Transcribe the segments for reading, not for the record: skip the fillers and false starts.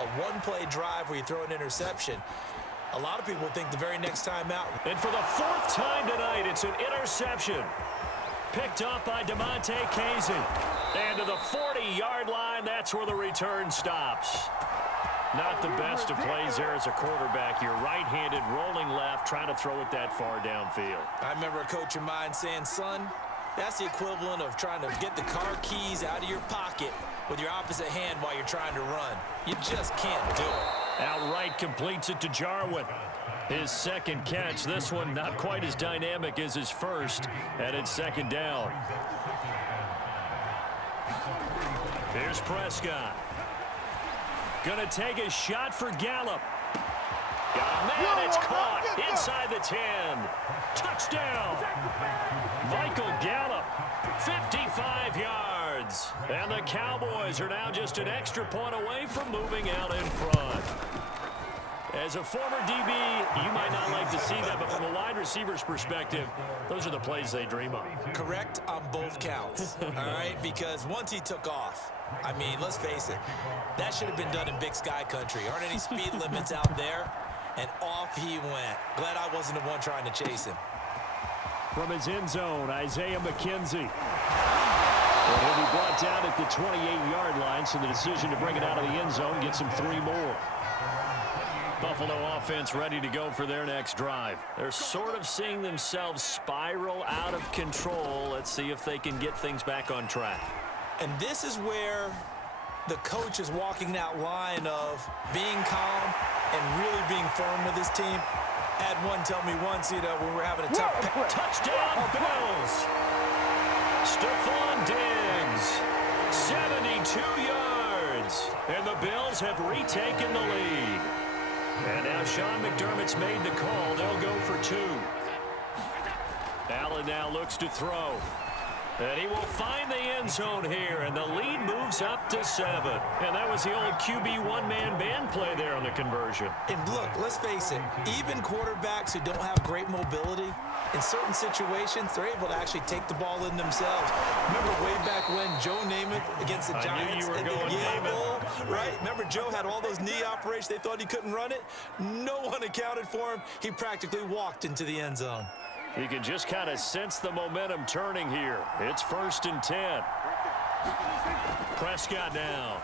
a one-play drive where you throw an interception. A lot of people think the very next time out. And for the fourth time tonight, it's an interception. Picked up by DeMonte Casey. And to the 40-yard line, that's where the return stops. Not the best of plays there as a quarterback. You're right-handed, rolling left, trying to throw it that far downfield. I remember a coach of mine saying, son, that's the equivalent of trying to get the car keys out of your pocket with your opposite hand while you're trying to run. You just can't do it. Outright completes it to Jarwin. His second catch. This one not quite as dynamic as his first, and it's second down. Here's Prescott. Gonna take a shot for Gallup. Man, it's caught inside the 10. Touchdown. Michael Gallup, 55 yards. And the Cowboys are now just an extra point away from moving out in front. As a former DB, you might not like to see that, but from a wide receiver's perspective, those are the plays they dream of. Correct on both counts, all right? Because once he took off, I mean, let's face it, that should have been done in Big Sky country. Aren't any speed limits out there? And off he went. Glad I wasn't the one trying to chase him. From his end zone, Isaiah McKenzie. And he'll be brought down at the 28-yard line, so the decision to bring it out of the end zone gets him 3 more. Buffalo offense ready to go for their next drive. They're sort of seeing themselves spiral out of control. Let's see if they can get things back on track. And this is where the coach is walking that line of being calm and really being firm with his team. Had one tell me once, you know, when we're having a tough touchdown Bills. Stephon Diggs, 72 yards. And the Bills have retaken the lead. And now Sean McDermott's made the call. They'll go for 2. Allen now looks to throw. And he will find the end zone here, and the lead moves up to 7. And that was the old QB one-man band play there on the conversion. And look, let's face it, even quarterbacks who don't have great mobility, in certain situations, they're able to actually take the ball in themselves. Remember way back when Joe Namath against the Giants? I knew you were going Namath. Right? Remember Joe had all those knee operations. They thought he couldn't run it. No one accounted for him. He practically walked into the end zone. You can just kind of sense the momentum turning here. It's 1st and 10. Prescott now.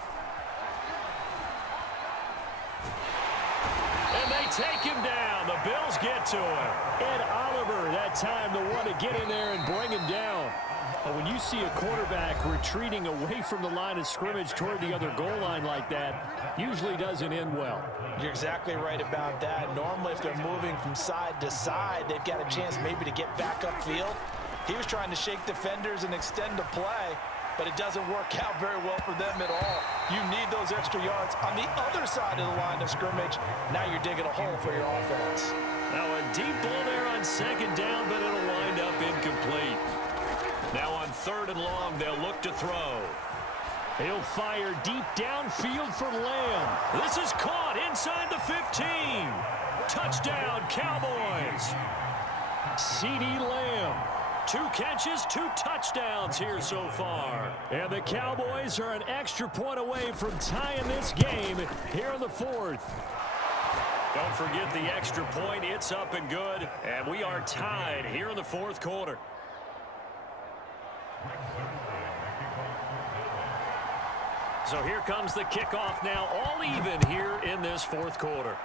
And they take him down. The Bills get to him. Ed Oliver that time the one to get in there and bring him down. But when you see a quarterback retreating away from the line of scrimmage toward the other goal line like that, usually doesn't end well. You're exactly right about that. Normally, if they're moving from side to side, they've got a chance maybe to get back upfield. He was trying to shake defenders and extend the play, but it doesn't work out very well for them at all. You need those extra yards on the other side of the line of scrimmage. Now you're digging a hole for your offense. Now a deep ball there on 2nd down, but it'll wind up incomplete. Now on 3rd and long, they'll look to throw. He'll fire deep downfield for Lamb. This is caught inside the 15. Touchdown, Cowboys. CeeDee Lamb. 2 catches, 2 touchdowns here so far. And the Cowboys are an extra point away from tying this game here in the 4th. Don't forget the extra point. It's up and good. And we are tied here in the 4th quarter. So here comes the kickoff now, all even here in this 4th quarter.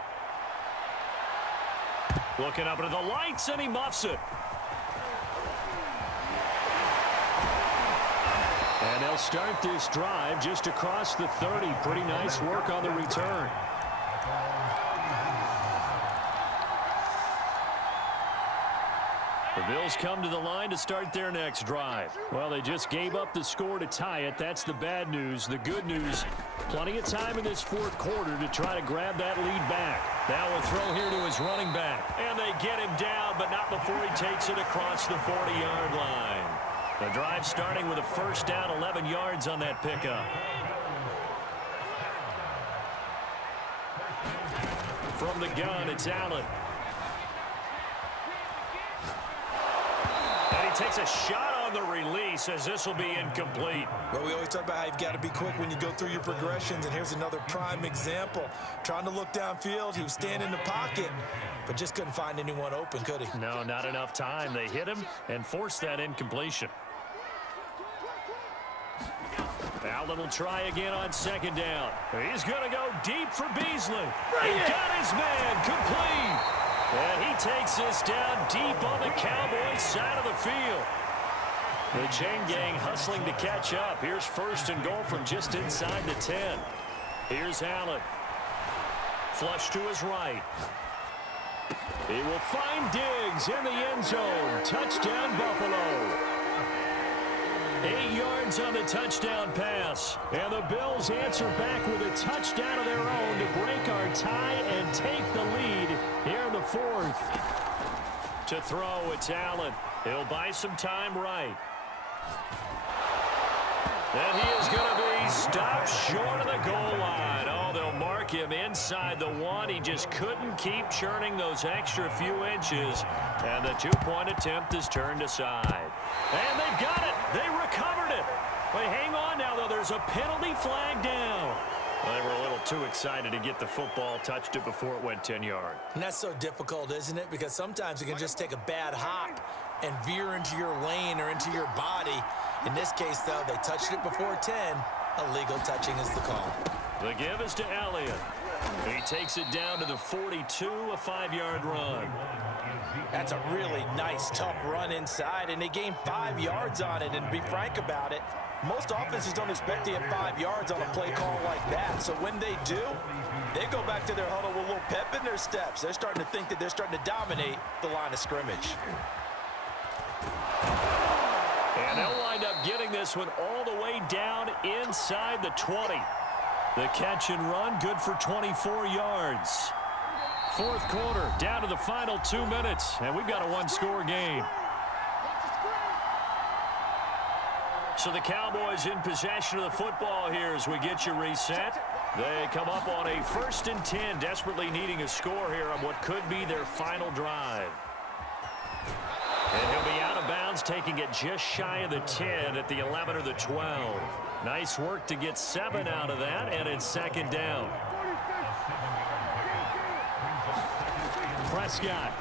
Looking up into the lights, and he muffs it. And they'll start this drive just across the 30. Pretty nice work on the return. The Bills come to the line to start their next drive. Well, they just gave up the score to tie it. That's the bad news. The good news, plenty of time in this 4th quarter to try to grab that lead back. Now a throw here to his running back. And they get him down, but not before he takes it across the 40-yard line. The drive starting with a 1st down, 11 yards on that pickup. From the gun, it's Allen. And he takes a shot on on the release, as this will be incomplete. Well, we always talk about how you've got to be quick when you go through your progressions, and here's another prime example. Trying to look downfield, he was standing in the pocket, but just couldn't find anyone open, could he? No, not enough time. They hit him and forced that incompletion. Allen will try again on second down. He's going to go deep for Beasley. He got his man complete. And he takes this down deep on the Cowboys side of the field. The chain gang hustling to catch up. Here's first and goal from just inside the 10. Here's Allen. Flush to his right. He will find Diggs in the end zone. Touchdown, Buffalo. 8 yards on the touchdown pass. And the Bills answer back with a touchdown of their own to break our tie and take the lead here in the fourth. To throw, it's Allen. He'll buy some time right. And he is going to be stopped short of the goal line. Oh, they'll mark him inside the 1. He just couldn't keep churning those extra few inches. And the two-point attempt is turned aside. And they've got it. They recovered it. But hang on now, though. There's a penalty flag down. Well, they were a little too excited to get the football, touched it before it went 10 yards. And that's so difficult, isn't it? Because sometimes it can just take a bad hop and veer into your lane or into your body. In this case, though, they touched it before 10. Illegal touching is the call. The give is to Elliott. He takes it down to the 42, a 5-yard run. That's a really nice, tough run inside, and they gained 5 yards on it. And to be frank about it, most offenses don't expect to get 5 yards on a play call like that. So when they do, they go back to their huddle with a little pep in their steps. They're starting to think that they're starting to dominate the line of scrimmage. And they'll wind up getting this one all the way down inside the 20. The catch and run, good for 24 yards. Fourth quarter, down to the final 2 minutes, and we've got a one-score game. So the Cowboys in possession of the football here as we get you reset. They come up on a 1st and 10, desperately needing a score here on what could be their final drive. And he'll be out of bounds, taking it just shy of the 10 at the 11 or the 12. Nice work to get 7 out of that, and it's second down. Prescott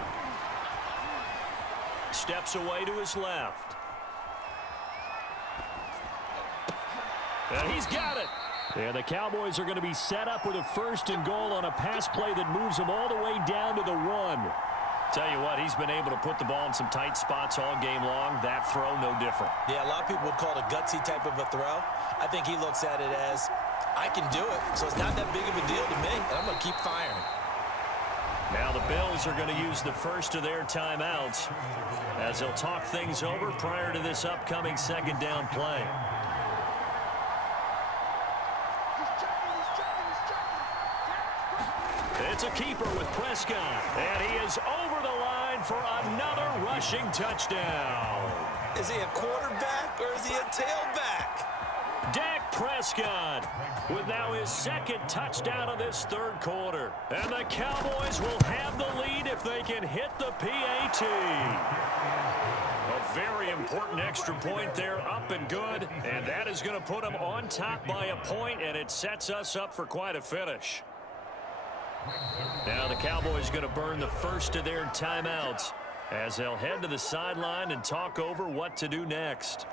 steps away to his left. And he's got it. And the Cowboys are going to be set up with a 1st and goal on a pass play that moves them all the way down to the 1. Tell you what, he's been able to put the ball in some tight spots all game long. That throw, no different. Yeah, a lot of people would call it a gutsy type of a throw. I think he looks at it as, I can do it, so it's not that big of a deal to me, and I'm going to keep firing. Now the Bills are going to use the first of their timeouts as they'll talk things over prior to this upcoming second down play. It's a keeper with Prescott, and he is over the line for another rushing touchdown. Is he a quarterback or is he a tailback? Dak Prescott with now his 2nd touchdown of this 3rd quarter. And the Cowboys will have the lead if they can hit the PAT. A very important extra point there, up and good. And that is going to put them on top by a point, and it sets us up for quite a finish. Now the Cowboys going to burn the first of their timeouts as they'll head to the sideline and talk over what to do next.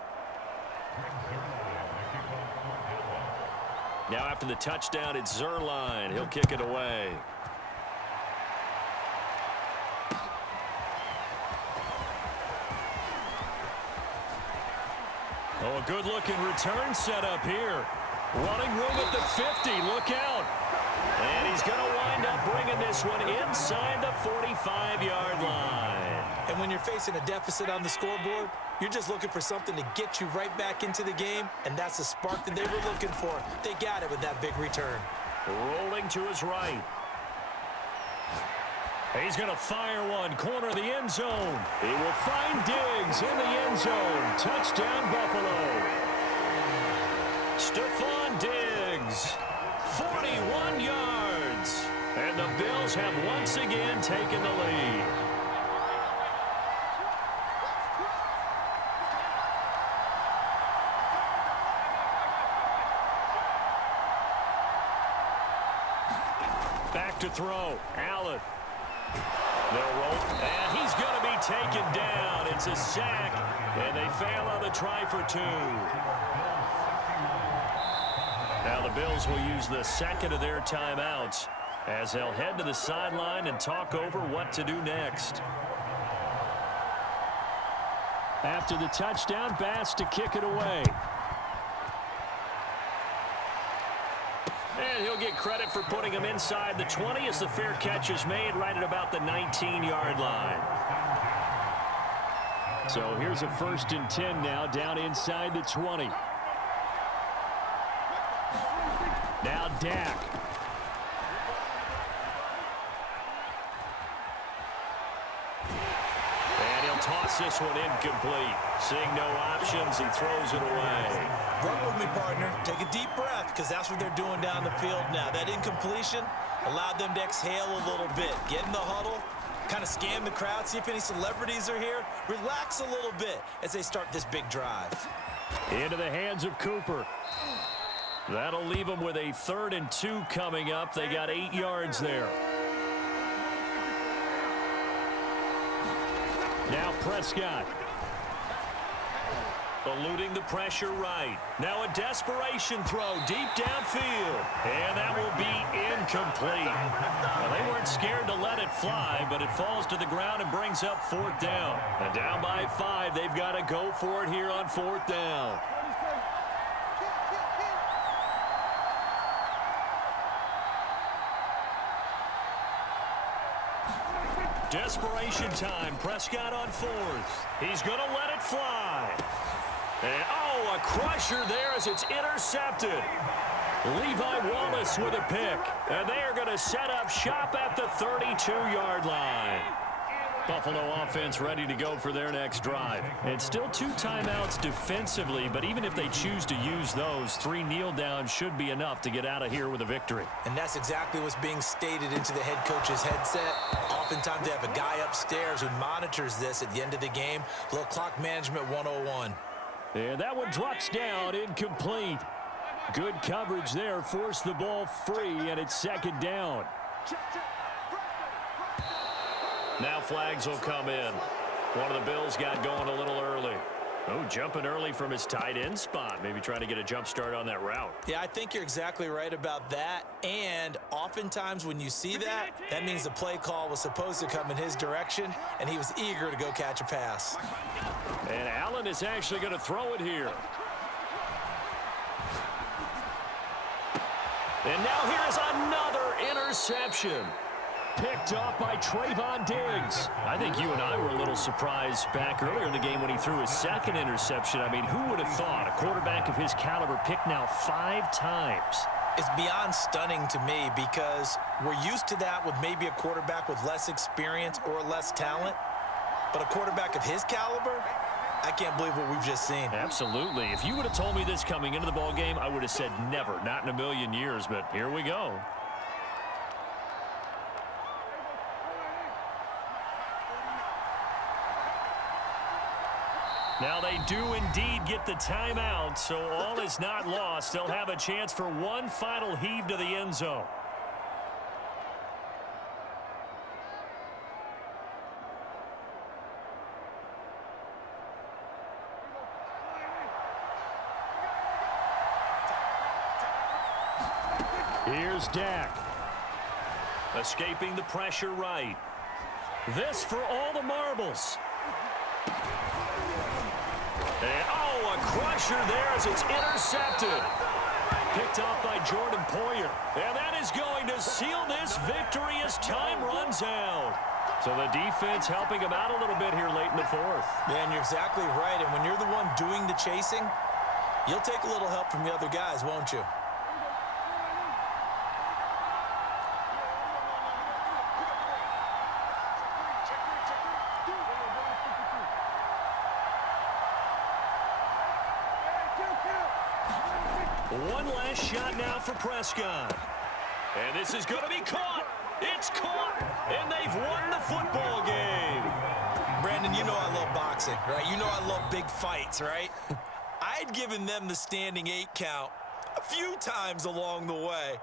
Now after the touchdown, it's Zerline. He'll kick it away. Oh, a good-looking return set up here. Running room at the 50. Look out. And he's going to wind up bringing this one inside the 45-yard line. And when you're facing a deficit on the scoreboard, you're just looking for something to get you right back into the game, and that's the spark that they were looking for. They got it with that big return. Rolling to his right. He's going to fire one, corner of the end zone. He will find Diggs in the end zone. Touchdown, Buffalo. Stephon Diggs, 41 yards. And the Bills have once again taken the lead. Back to throw. Allen. They'll roll. And he's going to be taken down. It's a sack. And they fail on the try for 2. Now the Bills will use the second of their timeouts as they'll head to the sideline and talk over what to do next. After the touchdown, Bass to kick it away. And he'll get credit for putting him inside the 20 as the fair catch is made right at about the 19-yard line. So here's a 1st and 10 now down inside the 20. Now Dak. And he'll toss this one incomplete. Seeing no options, he throws it away. Run with me, partner. Take a deep breath, because that's what they're doing down the field now. That incompletion allowed them to exhale a little bit. Get in the huddle, kind of scan the crowd, see if any celebrities are here. Relax a little bit as they start this big drive. Into the hands of Cooper. That'll leave them with a 3rd and 2 coming up. They got 8 yards there. Now Prescott. Eluding the pressure right. Now a desperation throw deep downfield. And that will be incomplete. Well, they weren't scared to let it fly, but it falls to the ground and brings up 4th down. And down by 5, they've got to go for it here on 4th down. Desperation time. Prescott on 4th. He's going to let it fly. And, oh, a crusher there as it's intercepted. Levi Wallace with a pick. And they are going to set up shop at the 32-yard line. Buffalo offense ready to go for their next drive. And still 2 timeouts defensively, but even if they choose to use those, 3 kneel downs should be enough to get out of here with a victory. And that's exactly what's being stated into the head coach's headset. Oftentimes they have a guy upstairs who monitors this at the end of the game. A little clock management 101. And that one drops down, incomplete. Good coverage there, forced the ball free, and it's 2nd down. Now flags will come in. One of the Bills got going a little early. Oh, jumping early from his tight end spot. Maybe trying to get a jump start on that route. Yeah, I think you're exactly right about that. And oftentimes when you see that, that means the play call was supposed to come in his direction, and he was eager to go catch a pass. And Allen is actually going to throw it here. And now here's another interception. Picked off by Trayvon Diggs. I think you and I were a little surprised back earlier in the game when he threw his 2nd interception. I mean, who would have thought a quarterback of his caliber picked now 5 times? It's beyond stunning to me because we're used to that with maybe a quarterback with less experience or less talent. But a quarterback of his caliber, I can't believe what we've just seen. Absolutely. If you would have told me this coming into the ball game, I would have said never, not in a million years. But here we go. Now they do indeed get the timeout, so all is not lost. They'll have a chance for one final heave to the end zone. Here's Dak. Escaping the pressure right. This for all the marbles. And, oh, a crusher there as it's intercepted. Picked off by Jordan Poyer. And that is going to seal this victory as time runs out. So the defense helping him out a little bit here late in the 4th. Man, you're exactly right. And when you're the one doing the chasing, you'll take a little help from the other guys, won't you? One last shot now for Prescott. And this is going to be caught. It's caught. And they've won the football game. Brandon, you know I love boxing, right? You know I love big fights, right? I'd given them the standing 8 count a few times along the way.